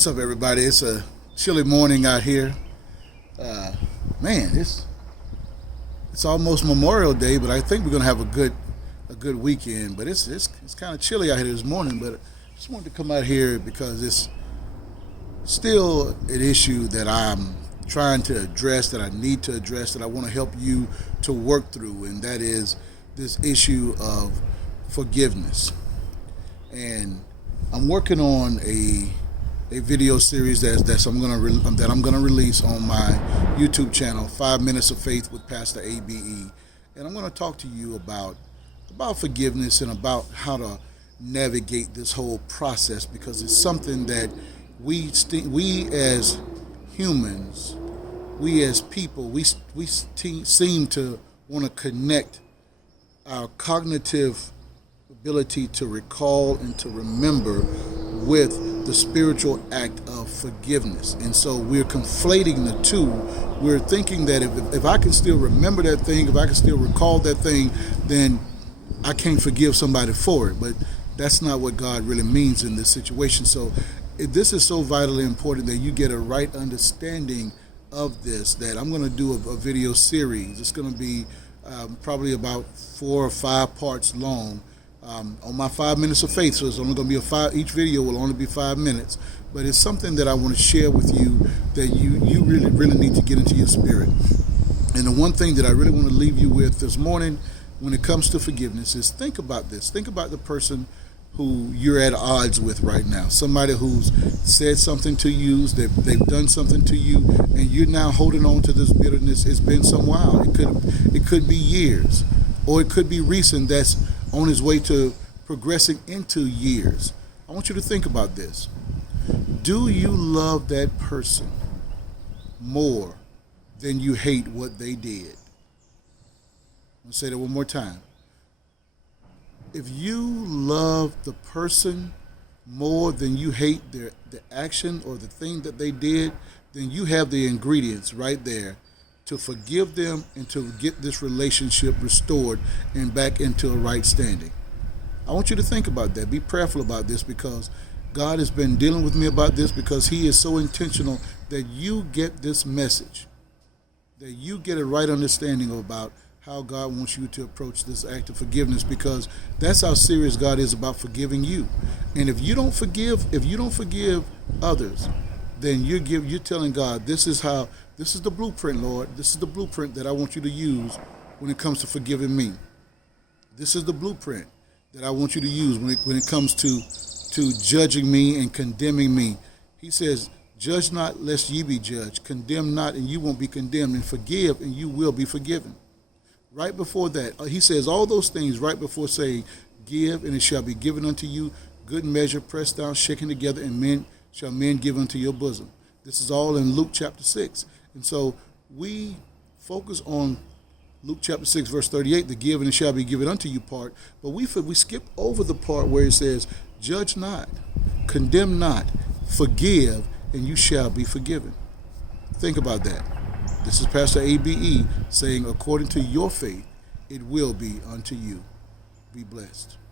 What's up, everybody? It's a chilly morning out here. Man, it's almost Memorial Day, but I think we're gonna have a good weekend. But it's kind of chilly out here this morning. But I just wanted to come out here because it's still an issue that I'm trying to address, that I need to address, that I want to help you to work through, and that is this issue of forgiveness. And I'm working on a video series that I'm gonna release on my YouTube channel, 5 Minutes of Faith with Pastor ABE, and I'm gonna talk to you about forgiveness and about how to navigate this whole process, because it's something that we as humans, we as people, we seem to want to connect our cognitive ability to recall and to remember with the spiritual act of forgiveness. And so we're conflating the two. We're thinking that if I can still remember that thing, if I can still recall that thing, then I can't forgive somebody for it. But that's not what God really means in this situation. So this is so vitally important that you get a right understanding of this, that I'm going to do a video series. It's going to be probably about 4 or 5 parts long, on my 5 Minutes of Faith. So it's only going to be each video will only be 5 minutes, but it's something that I want to share with you that you really need to get into your spirit. And the one thing that I really want to leave you with this morning when it comes to forgiveness is think about this. Think about the person who you're at odds with right now. Somebody who's said something to you, they've done something to you, and you're now holding on to this bitterness. It's been some while. It could be years, or it could be recent, that's on his way to progressing into years. I want you to think about this. Do you love that person more than you hate what they did? I'll say that one more time. If you love the person more than you hate the action or the thing that they did, then you have the ingredients right there to forgive them and to get this relationship restored and back into a right standing. I want you to think about that. Be prayerful about this, because God has been dealing with me about this, because He is so intentional that you get this message, that you get a right understanding about how God wants you to approach this act of forgiveness, because that's how serious God is about forgiving you. And if you don't forgive others, then you're telling God, this is the blueprint, Lord. This is the blueprint that I want you to use when it comes to forgiving me. This is the blueprint that I want you to use when it comes to judging me and condemning me. He says, judge not lest ye be judged. Condemn not and you won't be condemned. And forgive and you will be forgiven. Right before that, he says all those things right before saying, give and it shall be given unto you. Good measure, pressed down, shaken together, and men give unto your bosom. This is all in Luke chapter 6. And so we focus on Luke chapter 6, verse 38, the give and it shall be given unto you part. But we skip over the part where it says, judge not, condemn not, forgive, and you shall be forgiven. Think about that. This is Pastor ABE saying, according to your faith, it will be unto you. Be blessed.